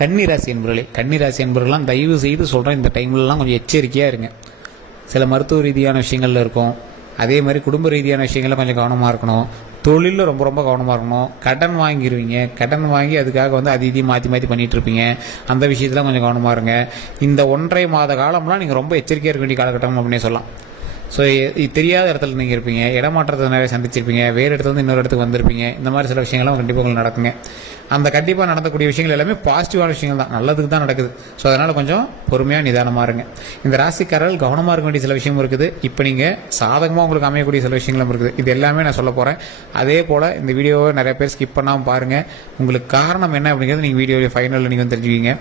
கன்னிராசி என்பவர்களே, கன்னிராசி என்பவர்கள்லாம் தயவு செய்து சொல்கிறேன், இந்த டைம்லலாம் கொஞ்சம் எச்சரிக்கையாக இருங்க. சில மருத்துவ ரீதியான விஷயங்கள்ல இருக்கும், அதே மாதிரி குடும்ப ரீதியான விஷயங்கள்ல கொஞ்சம் கவனமாக இருக்கணும். தொழிலில் ரொம்ப ரொம்ப கவனமாக இருக்கணும். கடன் வாங்கிடுவீங்க, கடன் வாங்கி அதுக்காக வந்து அது இதையும் மாற்றி மாற்றி பண்ணிகிட்டு இருப்பீங்க. அந்த விஷயத்தில் கொஞ்சம் கவனமாக இருங்க. இந்த 1.5 மாத காலம்லாம் நீங்கள் ரொம்ப எச்சரிக்கையாக இருக்க வேண்டிய காலகட்டம் அப்படின்னே சொல்லலாம். ஸோ தெரியாத இடத்துல நீங்கள் இருப்பீங்க, இடமாற்றத்தை நிறைய சந்திச்சிருப்பீங்க, வேறு இடத்துல வந்து இன்னொரு இடத்துக்கு வந்திருப்பீங்க. இந்த மாதிரி சில விஷயங்கள்லாம் கண்டிப்பாக உங்களுக்கு நடக்குங்க. அந்த கண்டிப்பாக நடக்கக்கூடிய விஷயங்கள் எல்லாமே பாசிட்டிவான விஷயங்கள் தான், நல்லதுக்கு தான் நடக்குது. ஸோ அதனால் கொஞ்சம் பொறுமையாக நிதானமாக இருங்க. இந்த ராசிக்காரர்கள் கவனமாக இருக்க வேண்டிய சில விஷயமும் இருக்குது. இப்போ நீங்கள் சாதகமாக உங்களுக்கு அமையக்கூடிய சில விஷயங்களும் இருக்குது. இது எல்லாமே நான் சொல்ல போகிறேன். அதே போல் இந்த வீடியோவை நிறைய பேர் ஸ்கிப் பண்ணாமல் பாருங்கள். உங்களுக்கு காரணம் என்ன அப்படிங்கிறது நீங்கள் வீடியோ ஃபைனலில் நீங்கள் வந்து தெரிஞ்சுவீங்க.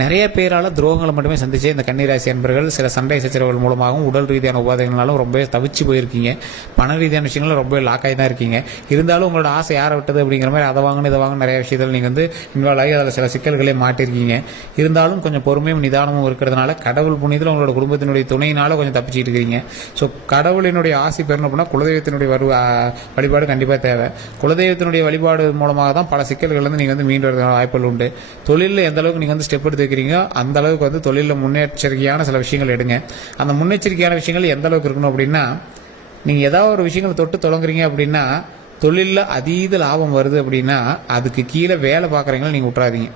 நிறைய பேரால் துரோகங்களை மட்டுமே சந்திச்சு இந்த கன்னிராசி அன்பர்கள் சில சண்டை சச்சரவுகள் மூலமாகவும் உடல் ரீதியான உபாதைகளாலும் ரொம்ப தவிச்சு போயிருக்கீங்க. பண ரீதியான விஷயங்களும் ரொம்ப லாக்காகி தான் இருக்கீங்க. இருந்தாலும் உங்களோட ஆசை யாரை விட்டது அப்படிங்கிற மாதிரி அதை வாங்கணும் இதை வாங்கணும் நிறைய விஷயத்தில் நீங்கள் வந்து இன்வால்வ் ஆகி அதில் சில சிக்கல்களே மாட்டிருக்கீங்க. இருந்தாலும் கொஞ்சம் பொறுமையும் நிதானமும் இருக்கிறதுனால கடவுள் புண்ணியத்தில் உங்களோட குடும்பத்தினுடைய துணையினால கொஞ்சம் தப்பிச்சுட்டு இருக்கிறீங்க. ஸோ கடவுளினுடைய ஆசை பெறணும் அப்படின்னா குலதெய்வத்தினுடைய வழிபாடு கண்டிப்பாக தேவை. குலதெய்வத்தினுடைய வழிபாடு மூலமாக தான் பல சிக்கல்கள் வந்து நீங்கள் வந்து மீண்டு வரதுக்கான வாய்ப்புகள் உண்டு. தொழிலில் எந்த அளவுக்கு நீங்கள் வந்து ஸ்டெப் எடுத்து வைக்கிறீங்க அந்த அளவுக்கு வந்து தொழிலில் முன்னெச்சரிக்கையான சில விஷயங்கள் எடுங்க. அந்த முன்னெச்சரிக்கையான விஷயங்கள் எந்த அளவுக்கு இருக்கணும் அப்படின்னா, நீங்கள் ஏதாவது ஒரு விஷயங்களை தொட்டு தொடங்குறீங்க அப்படின்னா தொழிலில் அதீத லாபம் வருது அப்படின்னா அதுக்கு கீழே வேலை பார்க்குறீங்களா நீங்கள் விட்றாதீங்க.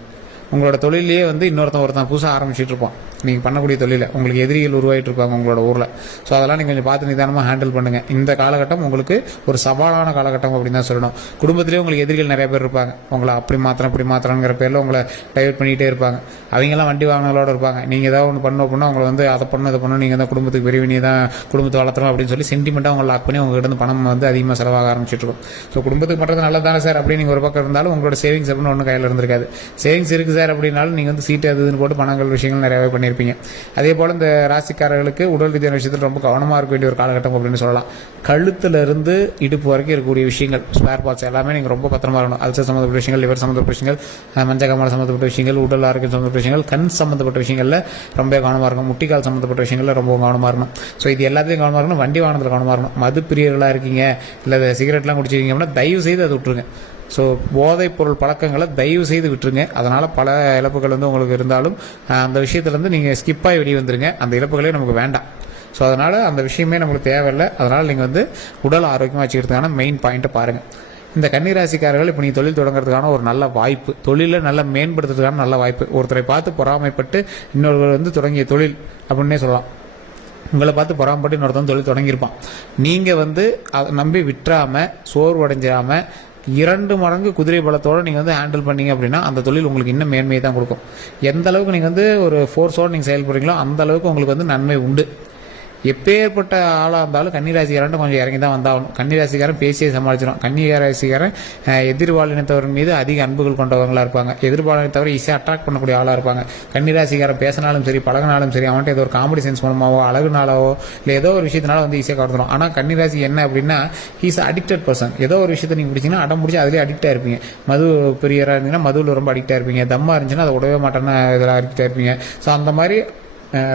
உங்களோட தொழிலே வந்து ஒருத்தன் புதுசாக ஆரம்பிச்சுட்டு இருப்பான். நீங்கள் பண்ணக்கூடிய தொழிலை உங்களுக்கு எதிரிகள் உருவாகிட்டு இருப்பாங்க உங்களோட ஊரில். ஸோ அதெல்லாம் நீங்கள் கொஞ்சம் பார்த்து நிதானமாக ஹேண்டில் பண்ணுங்கள். இந்த காலகட்டம் உங்களுக்கு ஒரு சவாலான காலகட்டம் அப்படின்னு தான் சொல்லணும். குடும்பத்திலே உங்களுக்கு எதிரிகள் நிறைய பேர் இருப்பாங்க. உங்களை அப்படி மாத்திரம் இப்படி மாத்திரங்கிற பேரில் உங்களை டைவர்ட் பண்ணிகிட்டே இருப்பாங்க. அவங்கெல்லாம் வண்டி வாங்கினங்களோட இருப்பாங்க. நீங்கள் ஏதாவது ஒன்று பண்ணணும் அப்படின்னா உங்களை வந்து அதை பண்ணணும் இதை பண்ணணும், நீங்கள் தான் குடும்பத்துக்கு பெரிய நீ தான் குடும்பத்தை வளர்த்தணும் அப்படின்னு சொல்லி சென்டிமெண்ட்டாக உங்களை லாக் பண்ணி உங்கள்கிட்ட இருந்து பணம் வந்து அதிகமாக செலவாக ஆரம்பிச்சிட்ருக்கும். ஸோ குடும்பத்துக்கு பண்ணுறது நல்லதானே சார் அப்படின்னு நீங்கள் ஒரு பக்கம் இருந்தாலும் உங்களோட சேவிங்ஸ் அப்படின்னு ஒன்றும் கையில் இருந்திருக்காது. சேவிங்ஸ் இருக்குது சார் அப்படின்னாலும் நீங்கள் வந்து சீட்டு அதுன்னு போட்டு பணங்கள் விஷயங்கள் நிறையவே பண்ணியிருப்பீங்க. அதே போல் இந்த ராசிக்காரர்களுக்கு உடல் ரீதியான விஷயத்தில் ரொம்ப கவனமாக இருக்க வேண்டிய ஒரு காலகட்டம் அப்படின்னு சொல்லலாம். கழுத்திலிருந்து இடுப்பு வரைக்கும் இருக்கக்கூடிய விஷயங்கள் ஸ்பேர் பார்ட்ஸ் எல்லாமே நீங்கள் ரொம்ப பத்திரமா இருக்கணும். அல்சர் சம்மந்தப்பட்ட விஷயங்கள், லிவர் சம்மந்தப்பட்ட விஷயங்கள், மஞ்சக்காமல் சம்மந்தப்பட்ட விஷயங்கள், உடல் ஆரோக்கியம் சம்மந்தப்பட்ட விஷயங்கள், கண் சம்மந்தப்பட்ட விஷயங்களில் ரொம்ப கவனமாக இருக்கணும். முட்டிக்கால் சம்மந்தப்பட்ட விஷயங்களில் ரொம்ப கவனமாக இருக்கணும். ஸோ இது எல்லாத்தையும் கவனமாக இருக்கணும். வண்டி வாகனத்தில் கவனமாக இருக்கணும். மது பிரியர்களாக இருக்கீங்க இல்லை சிகரெட்லாம் குடிச்சிருக்கீங்க அப்படின்னா தயவு செய்து அதை விட்டுருங்க. ஸோ போதைப் பொருள் பழக்கங்களை தயவு செய்து விட்டுருங்க. அதனால் பல இழப்புகள் வந்து உங்களுக்கு இருந்தாலும் அந்த விஷயத்துலேருந்து நீங்கள் ஸ்கிப்பாகி வெளியே வந்துருங்க. அந்த இழப்புகளே நமக்கு வேண்டாம். ஸோ அதனால் அந்த விஷயமே நமக்கு தேவையில்லை. அதனால் நீங்கள் வந்து உடல் ஆரோக்கியமாக வச்சுக்கிறதுக்கான மெயின் பாயிண்ட்டை பாருங்கள். இந்த கன்னிராசிக்காரர்கள் இப்போ நீங்கள் தொழில் தொடங்குறதுக்கான ஒரு நல்ல வாய்ப்பு, தொழிலை நல்லா மேம்படுத்துறதுக்கான நல்ல வாய்ப்பு. ஒருத்தரை பார்த்து பொறாமைப்பட்டு இன்னொருவர் வந்து தொடங்கிய தொழில் அப்படின்னே சொல்லலாம். உங்களை பார்த்து பொறாமப்பட்டு இன்னொருத்தன் தொழில் தொடங்கியிருப்பான். நீங்கள் வந்து அதை நம்பி விட்டுறாமல் சோர்வடைஞ்சிடாமல் 2 மடங்கு குதிரை பலத்தோடு நீங்கள் வந்து ஹேண்டில் பண்ணீங்க அப்படின்னா அந்த தொழில் உங்களுக்கு இன்னும் மேன்மையை தான் கொடுக்கும். எந்த அளவுக்கு நீங்கள் வந்து ஒரு ஃபோர்ஸோடு நீங்கள் செயல்படுறீங்களோ அந்த அளவுக்கு உங்களுக்கு வந்து நன்மை உண்டு. எப்பேற்பட்ட ஆளாக இருந்தாலும் கன்னிராசிக்காரன் கொஞ்சம் இறங்கி தான் வந்தாகணும். கன்னிராசிக்காரன் பேசியே சமாளிச்சிடும். கன்னிராசிக்காரன் எதிர்பாலினத்தவர் மீது அதிக அன்புகள் கொண்டவங்களாக இருப்பாங்க. எதிர்பாலினத்தவரை ஈஸியாக அட்ராக்ட் பண்ணக்கூடிய ஆளாக இருப்பாங்க. கன்னிராசிக்காரன் பேசினாலும் சரி பழகினாலும் சரி அவன்கிட்ட ஏதோ ஒரு காமெடி சென்ஸ் மூலமாவோ அழகுனாலவோ இல்லை ஏதோ ஒரு விஷயத்தினால வந்து ஈஸியாக கவர்ந்துடும். ஆனால் கன்னிராசி என்ன அப்படின்னா ஹீஸ் அடிக்டட் பர்சன். ஏதோ ஒரு விஷயத்தை நீங்கள் பிடிச்சிங்கன்னா அடம் முடிச்சு அதிலே அடிக்டாக இருப்பீங்க. மது பிரியராக இருந்தீங்கன்னா மதுவில் ரொம்ப அடிக்டாக இருப்பீங்க. தம்மா இருந்துச்சுன்னா அதை உடவே மாட்டேன்னு இதில் அடிக்டாக இருப்பீங்க. ஸோ அந்த மாதிரி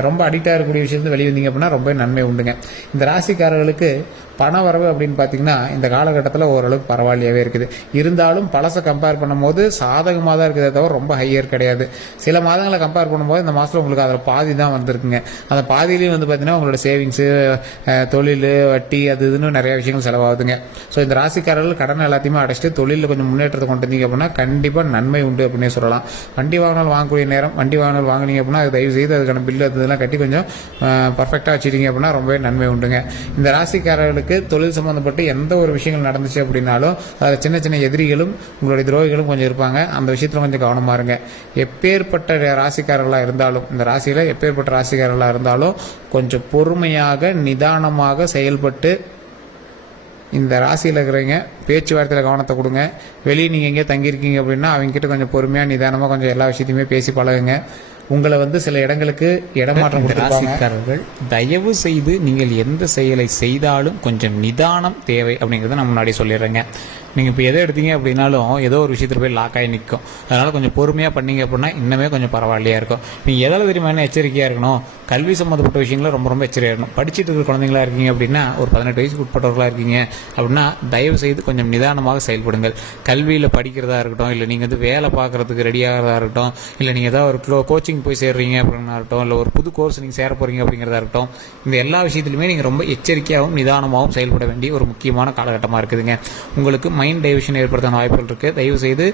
ரொம்ப அடிக்டாக இருக்கக்கூடிய விஷயத்தை வெளியே வந்தீங்க அப்படின்னா ரொம்ப நன்மை உண்டுங்க. இந்த ராசிக்காரர்களுக்கு பண வரவு அப்படின்னு பார்த்தீங்கன்னா இந்த காலகட்டத்தில் ஓரளவுக்கு பரவாயில்லையாகவே இருக்குது. இருந்தாலும் பழசை கம்பேர் பண்ணும்போது சாதகமாக தான் இருக்குதே தவிர ரொம்ப ஹையர் கிடையாது. சில மாதங்களை கம்பேர் பண்ணும்போது இந்த மாதத்தில் உங்களுக்கு அதில் பாதி தான் வந்திருக்குங்க. அந்த பாதியிலையும் வந்து பார்த்தீங்கன்னா உங்களோட சேவிங்ஸு, தொழில், வட்டி அது இதுன்னு நிறைய விஷயங்கள் செலவாகுதுங்க. ஸோ இந்த ராசிக்காரர்கள் கடன் எல்லாத்தையுமே அடைச்சிட்டு தொழிலில் கொஞ்சம் முன்னேற்றத்தை கொண்டு வந்தீங்க அப்படின்னா கண்டிப்பாக நன்மை உண்டு அப்படின்னே சொல்லலாம். வண்டி வாகனம் வாங்கக்கூடிய நேரம் வண்டி வாகனம் வாங்கினீங்க அப்படின்னா அது தயவு செய்து அதுக்கான பில்லு அதெல்லாம் கட்டி கொஞ்சம் பர்ஃபெக்டாக வச்சுட்டீங்க அப்படின்னா ரொம்பவே நன்மை உண்டுங்க. இந்த ராசிக்காரர்களுக்கு தொழில் சம்பந்தப்பட்டு எந்த ஒரு விஷயங்கள் நடந்துச்சு அப்படின்னாலும் அதில் சின்ன சின்ன எதிரிகளும் உங்களுடைய துரோகிகளும் கொஞ்சம் இருப்பாங்க. அந்த விஷயத்தில் கொஞ்சம் கவனமாக இருங்க. எப்பேற்பட்ட ராசிக்காரர்களாக இருந்தாலும் இந்த ராசியில் எப்பேற்பட்ட ராசிக்காரர்களாக இருந்தாலும் கொஞ்சம் பொறுமையாக நிதானமாக செயல்பட்டு இந்த ராசியில் இருக்கிறவங்க பேச்சுவார்த்தையில் கவனத்தை கொடுங்க. வெளியே நீங்கள் எங்கேயோ தங்கியிருக்கீங்க அப்படின்னா அவங்ககிட்ட கொஞ்சம் பொறுமையாக நிதானமாக கொஞ்சம் எல்லா விஷயத்தையுமே பேசி பழகுங்க. உங்களை வந்து சில இடங்களுக்கு இடமாற்றம் ராசிக்காரர்கள் தயவு செய்து நீங்கள் எந்த செயலை செய்தாலும் கொஞ்சம் நிதானம் தேவை அப்படிங்கிறத நான் முன்னாடி சொல்லிடுறேங்க. நீங்கள் இப்போ எதை எடுத்தீங்க அப்படின்னாலும் ஏதோ ஒரு விஷயத்தில் போய் லாக் ஆகி நிற்கும். அதனால் கொஞ்சம் பொறுமையாக பண்ணீங்க அப்படின்னா இன்னுமே கொஞ்சம் பரவாயில்லையா இருக்கும். நீங்கள் எதாவது தெரியுமா என்ன எச்சரிக்கையாக இருக்கணும், கல்வி சம்மந்தப்பட்ட விஷயங்களும் ரொம்ப ரொம்ப எச்சரிக்கையாக இருக்கணும். படிச்சுட்டு இருக்கிற குழந்தைங்களா இருக்கீங்க அப்படின்னா, ஒரு 18 வயசுக்கு உட்பட்டவர்களாக இருக்கீங்க அப்படின்னா தயவு செய்து கொஞ்சம் நிதானமாக செயல்படுங்கள். கல்வியில் படிக்கிறதா இருக்கட்டும், இல்லை நீங்கள் வேலை பார்க்குறதுக்கு ரெடியாகிறதா இருக்கட்டும், இல்லை நீங்கள் ஏதாவது ஒரு கோச்சிங் போய் சேர்றீங்க அப்படின்னா இருக்கட்டும், இல்லை ஒரு புது கோர்ஸ் நீங்கள் சேர போகிறீங்க அப்படிங்கிறதா இருக்கட்டும், இந்த எல்லா விஷயத்துலையுமே நீங்கள் ரொம்ப எச்சரிக்கையாகவும் நிதானமாகவும் செயல்பட வேண்டிய ஒரு முக்கியமான காலகட்டமாக இருக்குதுங்க. உங்களுக்கு மைண்ட் டைவர்ஷன் ஏற்படுத்தான வாய்ப்புகள் இருக்குது. தயவு செய்து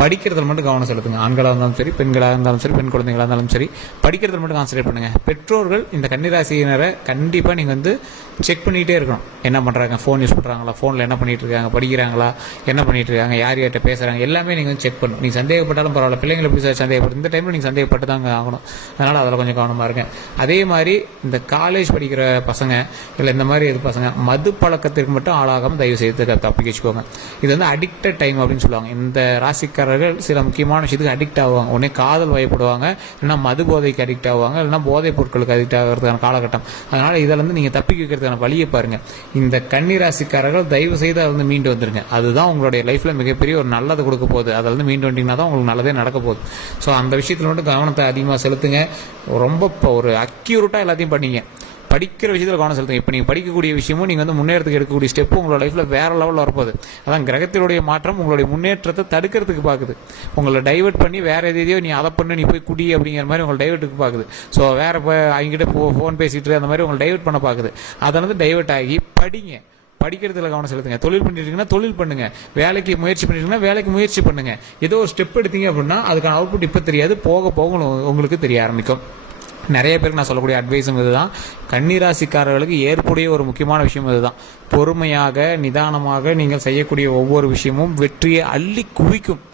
படிக்கிறதுல மட்டும் கவனம் செலுத்துங்க. ஆண்களாக இருந்தாலும் சரி, பெண்களாக இருந்தாலும் சரி, பெண் குழந்தைகளாக இருந்தாலும் சரி, படிக்கிறதுல மட்டும் கான்சன்ட்ரேட் பண்ணுங்கள். பெற்றோர்கள் இந்த கன்னிராசியினரை கண்டிப்பாக நீங்கள் செக் பண்ணிகிட்டே இருக்கணும். என்ன பண்ணுறாங்க, ஃபோன் யூஸ் பண்ணுறாங்களா, ஃபோனில் என்ன பண்ணிகிட்டு இருக்காங்க, படிக்கிறாங்களா, என்ன பண்ணிகிட்டு இருக்காங்க, யார் யார்கிட்ட பேசுகிறாங்க, எல்லாமே நீங்கள் செக் பண்ணணும். நீங்கள் சந்தேகப்பட்டாலும் பரவாயில்ல, பிள்ளைங்களை எப்படி சந்தேகப்படும், இந்த டைமில் நீங்கள் சந்தேகப்பட்டு தாங்க ஆகணும். அதனால் அதில் கொஞ்சம் கவனமாக இருங்க. அதே மாதிரி இந்த காலேஜ் படிக்கிற பசங்க, இல்லை இந்த மாதிரி இது பசங்க மது பழக்கத்திற்கு மட்டும் ஆளாகாமல் தயவு செய்து தப்பிக்க வச்சுக்கோங்க. இது அடிக்டட் டைம் அப்படின்னு சொல்லுவாங்க. இந்த ராசிக்காரர்கள் சில முக்கியமான விஷயத்துக்கு அடிக்ட் ஆகுவாங்க. உடனே காதல் வயப்படுவாங்க, இல்லைன்னா மது போதைக்கு அடிக்ட் ஆகுவாங்க, இல்லைன்னா போதைப் பொருட்களுக்கு அடிக்ட் ஆகிறதுக்கான காலகட்டம். அதனால் இதில் நீங்கள் தப்பிக்க வைக்கிறதுக்கான வழியை பாருங்கள். இந்த கன்னிராசிக்காரர்கள் தயவு செய்து அதை மீண்டு வந்துருங்க. அதுதான் உங்களுடைய லைஃப்பில் மிகப்பெரிய ஒரு நல்லது கொடுக்க போகுது. அதில் மீண்டு வந்தீங்கன்னா தான் உங்களுக்கு நல்லதே நடக்க போகுது. ஸோ அந்த விஷயத்தில் மட்டும் கவனத்தை அதிகமாக செலுத்துங்க. ரொம்ப ஒரு அக்யூரேட்டாக எல்லாத்தையும் பண்ணீங்க. படிக்கிற விஷயத்தில் கவனம் செலுத்துங்க. இப்போ நீங்கள் படிக்கக்கூடிய விஷயமும் நீங்கள் முன்னேறதுக்கு எடுக்கக்கூடிய ஸ்டெப்பு உங்களோட லைஃப்பில் வேறு லெவலில் வரப்போகுது. அதான் கிரகத்தினுடைய மாற்றம் உங்களுடைய முன்னேற்றத்தை தடுக்கிறதுக்கு பார்க்குது. உங்களை டைவெர்ட் பண்ணி வேறு எதையோ நீ அதை பண்ணு, நீ போய் குடி அப்படிங்கிற மாதிரி உங்களை டைவெர்ட்டுக்கு பார்க்குது. ஸோ வேறு அவங்ககிட்ட ஃபோன் பேசிட்டு அந்த மாதிரி உங்களை டைவெர்ட் பண்ண பார்க்குது. அதை டைவெர்ட் ஆகி படிங்க. படிக்கிறதுல கவனம் செலுத்துங்க. தொழில் பண்ணிட்டீங்கன்னா தொழில் பண்ணுங்க, வேலைக்கு முயற்சி பண்ணிட்டீங்கன்னா வேலைக்கு முயற்சி பண்ணுங்க. ஏதோ ஒரு ஸ்டெப் எடுத்தீங்க அப்படின்னா அதுக்கான அவுட்புட் இப்போ தெரியாது, போக போக உங்களுக்கு தெரிய ஆரம்பிக்கும். நிறைய பேருக்கு நான் சொல்லக்கூடிய அட்வைஸும் இதுதான். கன்னிராசிக்காரர்களுக்கு ஏற்புடைய ஒரு முக்கியமான விஷயம் இதுதான். பொறுமையாக நிதானமாக நீங்கள் செய்யக்கூடிய ஒவ்வொரு விஷயமும் வெற்றியை அள்ளி குவிக்கும்.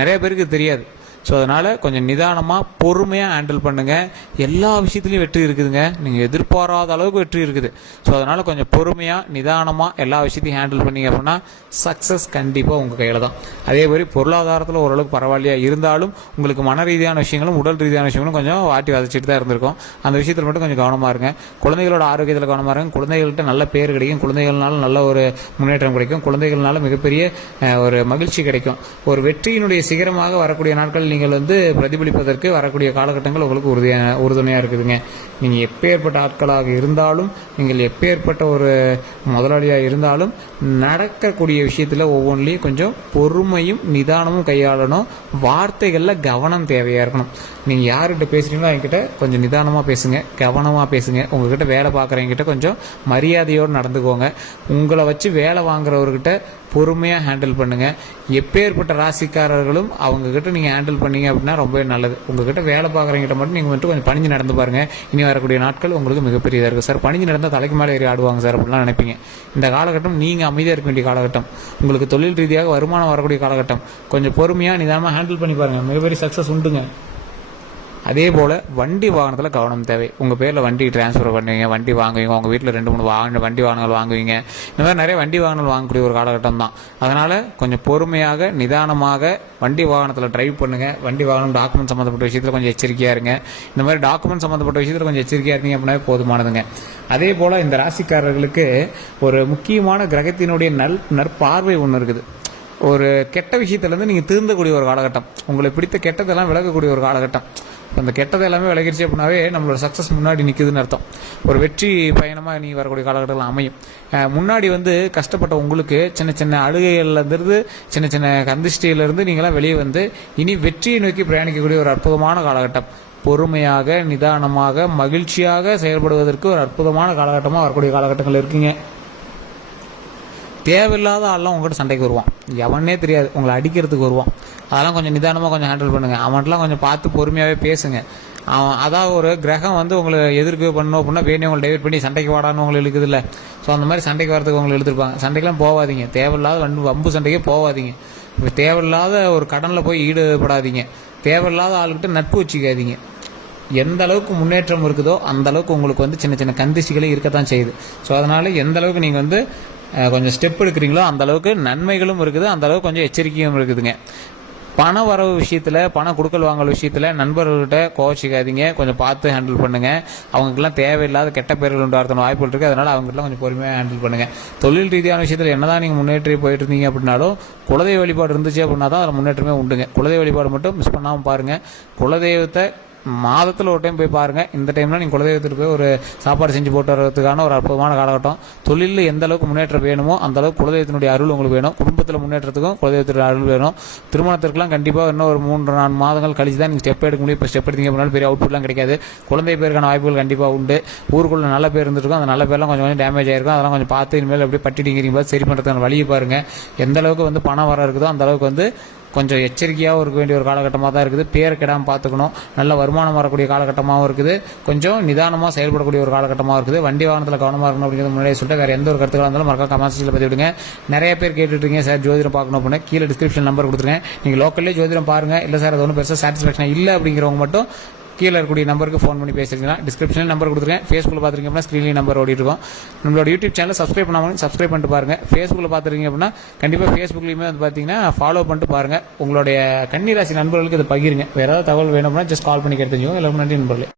நிறைய பேருக்கு தெரியாது. ஸோ அதனால் கொஞ்சம் நிதானமாக பொறுமையாக ஹேண்டில் பண்ணுங்கள். எல்லா விஷயத்துலையும் வெற்றி இருக்குதுங்க. நீங்கள் எதிர்பாராத அளவுக்கு வெற்றி இருக்குது. ஸோ அதனால் கொஞ்சம் பொறுமையாக நிதானமாக எல்லா விஷயத்தையும் ஹேண்டில் பண்ணிங்க அப்படின்னா சக்ஸஸ் கண்டிப்பாக உங்கள் கையில் தான். அதே மாதிரி பொருளாதாரத்தில் ஓரளவுக்கு பரவாயில்லையா இருந்தாலும் உங்களுக்கு மன ரீதியான விஷயங்களும் உடல் ரீதியான விஷயங்களும் கொஞ்சம் வாட்டி வதச்சிட்டு தான் இருந்திருக்கும். அந்த விஷயத்தில் மட்டும் கொஞ்சம் கவனமாக இருங்க. குழந்தைகளோட ஆரோக்கியத்தில் கவனமாக இருங்க. குழந்தைகள்கிட்ட நல்ல பேர் கிடைக்கும், குழந்தைகள்னால நல்ல ஒரு முன்னேற்றம் கிடைக்கும், குழந்தைகள்னால மிகப்பெரிய ஒரு மகிழ்ச்சி கிடைக்கும். ஒரு வெற்றியினுடைய சிகரமாக வரக்கூடிய நாட்கள் நீங்கள் பிரதிபலிப்பதற்கு வரக்கூடிய காலகட்டங்கள் உங்களுக்கு உறுதுணையாக இருக்குதுங்க. நீங்கள் எப்பேற்பட்ட ஆட்களாக இருந்தாலும், நீங்கள் எப்பேற்பட்ட ஒரு முதலாளியாக இருந்தாலும் நடக்கக்கூடிய விஷயத்தில் ஒவ்வொன்றிலையும் கொஞ்சம் பொறுமையும் நிதானமும் கையாளணும். வார்த்தைகளில் கவனம் தேவையாக இருக்கணும். நீங்கள் யார்கிட்ட பேசுகிறீங்களோ அவங்ககிட்ட கொஞ்சம் நிதானமாக பேசுங்க, கவனமாக பேசுங்க. உங்ககிட்ட வேலை பார்க்குறவங்ககிட்ட கொஞ்சம் மரியாதையோடு நடந்துக்கோங்க. உங்களை வச்சு வேலை வாங்குறவர்கிட்ட பொறுமையாக ஹேண்டில் பண்ணுங்கள். எப்பேற்பட்ட ராசிக்காரர்களும் அவங்கக்கிட்ட நீங்கள் ஹேண்டில் பண்ணீங்க அப்படின்னா ரொம்பவே நல்லது. உங்ககிட்ட வேலை பார்க்குறவங்ககிட்ட மட்டும் நீங்கள் கொஞ்சம் பணிஞ்சு நடந்து பாருங்கள். இனி வரக்கூடிய நாட்கள் உங்களுக்கு மிகப்பெரியதாக இருக்குது. சார் பணிஞ்சு நடந்தால் தலைக்கு மேலே ஏறி ஆடுவாங்க சார் அப்படின்லாம் நினைப்பீங்க. இந்த காலகட்டம் நீங்கள் அமைதியாக இருக்க வேண்டிய காலகட்டம். உங்களுக்கு தொழில் ரீதியாக வருமானம் வரக்கூடிய காலகட்டம். கொஞ்சம் பொறுமையாக நிதானமாக ஹேண்டில் பண்ணி பாருங்கள். மிகப்பெரிய சக்ஸஸ் உண்டுங்க. அதே போல் வண்டி வாகனத்தில் கவனம் தேவை. உங்கள் பேரில் வண்டி டிரான்ஸ்ஃபர் பண்ணுவீங்க, வண்டி வாங்குவீங்க, உங்கள் வீட்டில் 2-3 வண்டி வாகனங்கள் வாங்குவீங்க. இந்த மாதிரி நிறைய வண்டி வாகனங்கள் வாங்கக்கூடிய ஒரு காலகட்டம் தான். அதனால் கொஞ்சம் பொறுமையாக நிதானமாக வண்டி வாகனத்தில் டிரைவ் பண்ணுங்கள். வண்டி வாகனம் டாக்குமெண்ட் சம்மந்தப்பட்ட விஷயத்தில் கொஞ்சம் எச்சரிக்கையாக இருங்க. இந்த மாதிரி டாக்குமெண்ட் சம்மந்தப்பட்ட விஷயத்தில் கொஞ்சம் எச்சரிக்கையாக இருந்தீங்க அப்படின்னா போதுமானதுங்க. அதே போல் இந்த ராசிக்காரர்களுக்கு ஒரு முக்கியமான கிரகத்தினுடைய நற்பார்வை ஒன்று இருக்குது. ஒரு கெட்ட விஷயத்துலேருந்து நீங்கள் திருந்தக்கூடிய ஒரு காலகட்டம், உங்களை பிடித்த கெட்டதெல்லாம் விலகக்கூடிய ஒரு காலகட்டம். அந்த கெட்டதை எல்லாமே விலகிடுச்சு அப்படின்னாவே நம்மளோட சக்ஸஸ் முன்னாடி நிற்குதுன்னு அர்த்தம். ஒரு வெற்றி பயணமாக நீ வரக்கூடிய காலகட்டத்தில் அமையும். முன்னாடி கஷ்டப்பட்ட உங்களுக்கு சின்ன சின்ன அழுகைகள்லேருந்து, சின்ன சின்ன கந்திஷ்டியிலேருந்து நீங்களாம் வெளியே வந்து இனி வெற்றியை நோக்கி பிரயாணிக்கக்கூடிய ஒரு அற்புதமான காலகட்டம். பொறுமையாக நிதானமாக மகிழ்ச்சியாக செயல்படுவதற்கு ஒரு அற்புதமான காலகட்டமாக வரக்கூடிய காலகட்டங்கள் இருக்குங்க. தேவையில்லாத ஆள்லாம் உங்கள்கிட்ட சண்டைக்கு வருவான், எவனே தெரியாது, உங்களை அடிக்கிறதுக்கு வருவான். அதெல்லாம் கொஞ்சம் நிதானமாக கொஞ்சம் ஹேண்டில் பண்ணுங்கள். அவன்கிட்டலாம் கொஞ்சம் பார்த்து பொறுமையாகவே பேசுங்க. அவன் அதாவது ஒரு கிரகம் உங்களை எதிர்க்கு பண்ணணும் அப்படின்னா வேணே உங்களை டைவர்ட் பண்ணி சண்டைக்கு வாடான்னு உங்களை இழுக்குது இல்லை. ஸோ அந்த மாதிரி சண்டைக்கு வரதுக்கு உங்களை எழுதிருப்பாங்க. சண்டைக்கெல்லாம் போகாதீங்க. தேவையில்லாத வம்பு சண்டைக்கே போகாதீங்க. இப்போ தேவையில்லாத ஒரு கடனில் போய் ஈடுபடாதீங்க. தேவையில்லாத ஆளுக்கிட்ட நட்பு வச்சுக்காதீங்க. எந்த அளவுக்கு முன்னேற்றம் இருக்குதோ அந்த அளவுக்கு உங்களுக்கு சின்ன சின்ன கந்திஷ்டிகளே இருக்கத்தான் செய்யுது. ஸோ அதனால் எந்த அளவுக்கு நீங்கள் கொஞ்சம் ஸ்டெப் எடுக்கிறீங்களோ அந்த அளவுக்கு நன்மைகளும் இருக்குது, அந்த அளவுக்கு கொஞ்சம் எச்சரிக்கையும் இருக்குதுங்க. பண வரவு விஷயத்தில், பண கொடுக்கல் வாங்கல் விஷயத்தில் நண்பர்கள்கிட்ட கோச்சிக்காதீங்க. கொஞ்சம் பார்த்து ஹேண்டில் பண்ணுங்கள். அவங்களுக்குலாம் தேவையில்லாத கெட்ட பேர்கள் உண்டாகிறதுன வாய்ப்புகள் இருக்குது. அதனால் அவங்ககிட்டலாம் கொஞ்சம் பொறுமையாக ஹேண்டில் பண்ணுங்கள். தொழில் ரீதியான விஷயத்தில் என்னதான் நீங்கள் முன்னேற்றி போயிட்டு இருந்தீங்க அப்படின்னாலும் குலதெய்வ வழிபாடு இருந்துச்சு அப்படின்னா தான் அதில் முன்னேற்றமே உண்டுங்க. குலதெய்வ வழிபாடு மட்டும் மிஸ் பண்ணாமல் பாருங்கள். குலதெய்வத்தை மாதத்தில் ஒரு டைம் போய் பாருங்கள். இந்த டைம்லாம் நீங்கள் குலதெய்வத்துக்கு போய் ஒரு சாப்பாடு செஞ்சு போட்டு வரதுக்கான ஒரு அற்புதமான காலகட்டம். தொழிலில் எந்த அளவுக்கு முன்னேற்றம் வேணுமோ அந்த அளவுக்கு குலதெய்வத்தினுடைய அருள் உங்களுக்கு வேணும். குடும்பத்தில் முன்னேற்றத்துக்கும் குலதெய்வத்தினுடைய அருள் வேணும். திருமணத்திற்கெல்லாம் கண்டிப்பாக இன்னும் ஒரு 3-4 மாதங்கள் கழிச்சு தான் நீங்கள் ஸ்டெப் எடுக்க முடியும். இப்போ ஸ்டெப் எடுத்தீங்க அப்படின்னாலும் பெரிய அவுட்புட்லாம் கிடைக்காது. குழந்தை பேருக்கான வாய்ப்புகள் கண்டிப்பாக உண்டு. ஊருக்குள்ள நல்ல பேர் இருந்துருக்கும். அந்த நல்ல பேர்லாம் கொஞ்சம் டேமேஜ் ஆயிருக்கும். அதெல்லாம் கொஞ்சம் பார்த்து இனிமேல் எப்படி பட்டிடிங்கிறீங்க சரி பண்ணுறதுக்கான வழியை பாருங்கள். எந்த அளவுக்கு பணம் வர இருக்குதோ அந்த அளவுக்கு கொஞ்சம் எச்சரிக்கையாகவும் இருக்க வேண்டிய ஒரு காலகட்டமாக தான் இருக்குது. பேர் கெடாமல் பார்த்துக்கணும். நல்ல வருமானம் வரக்கூடிய காலகட்டமாகவும் இருக்குது. கொஞ்சம் நிதானமாக செயல்படக்கூடிய ஒரு காலகட்டமாக இருக்குது. வண்டி வாகனத்தில் கவனமாக இருக்கணும் அப்படிங்கிறது முன்னாடியே சொல்லிட்டு வேறு எந்த ஒரு கருத்துக்களாக இருந்தாலும் மறக்காம கமெண்ட் செக்ஷனில் பதிவு விடுங்க. நிறைய பேர் கேட்டுட்ருக்கீங்க சார் ஜோதிடம் பார்க்கணும் அப்படின்னு. கீழே டிஸ்கிரிப்ஷன் நம்பர் கொடுத்துருக்கேன். நீங்கள் லோக்கல்லே ஜோதிடம் பாருங்கள். இல்லை சார் அது ஒன்றும் பெருசாக சாட்டிஸ்ஃபேக்ஷன் இல்லை அப்படிங்கிறவங்க மட்டும் கீழே இருக்கக்கூடிய நம்பருக்கு ஃபோன் பண்ணி பேசிருக்கலாம். டிஸ்கிரிப்ஷனில் நம்பர் கொடுத்துருக்கேன். ஃபேஸ்புக்கில் பார்த்துருக்கீங்க அப்படின்னா ஸ்க்ரீன்லேயும் நம்பர் ஓடிட்டு இருக்கும். நம்மளோட யூடியூப் சேனல் சப்ஸ்கிரைப் பண்ணாமல் சப்ஸ்கிரைப் பண்ணிட்டு பாருங்கள். ஃபேஸ்புக்கில் பார்த்துருக்கீங்க அப்படின்னா கண்டிப்பாக ஃபேஸ்புக்லேயுமே பார்த்தீங்கன்னா ஃபாலோ பண்ணிட்டு பாருங்கள். உங்களுடைய கன்னிராசி நண்பர்களுக்கு இதை பகிருங்க. வேறு ஏதாவது தகவல் வேணும் அப்படின்னா ஜஸ்ட் கால் பண்ணி கேட்டு தெரிஞ்சுக்கோங்க. எல்லாரும் நன்றி நண்பர்களே.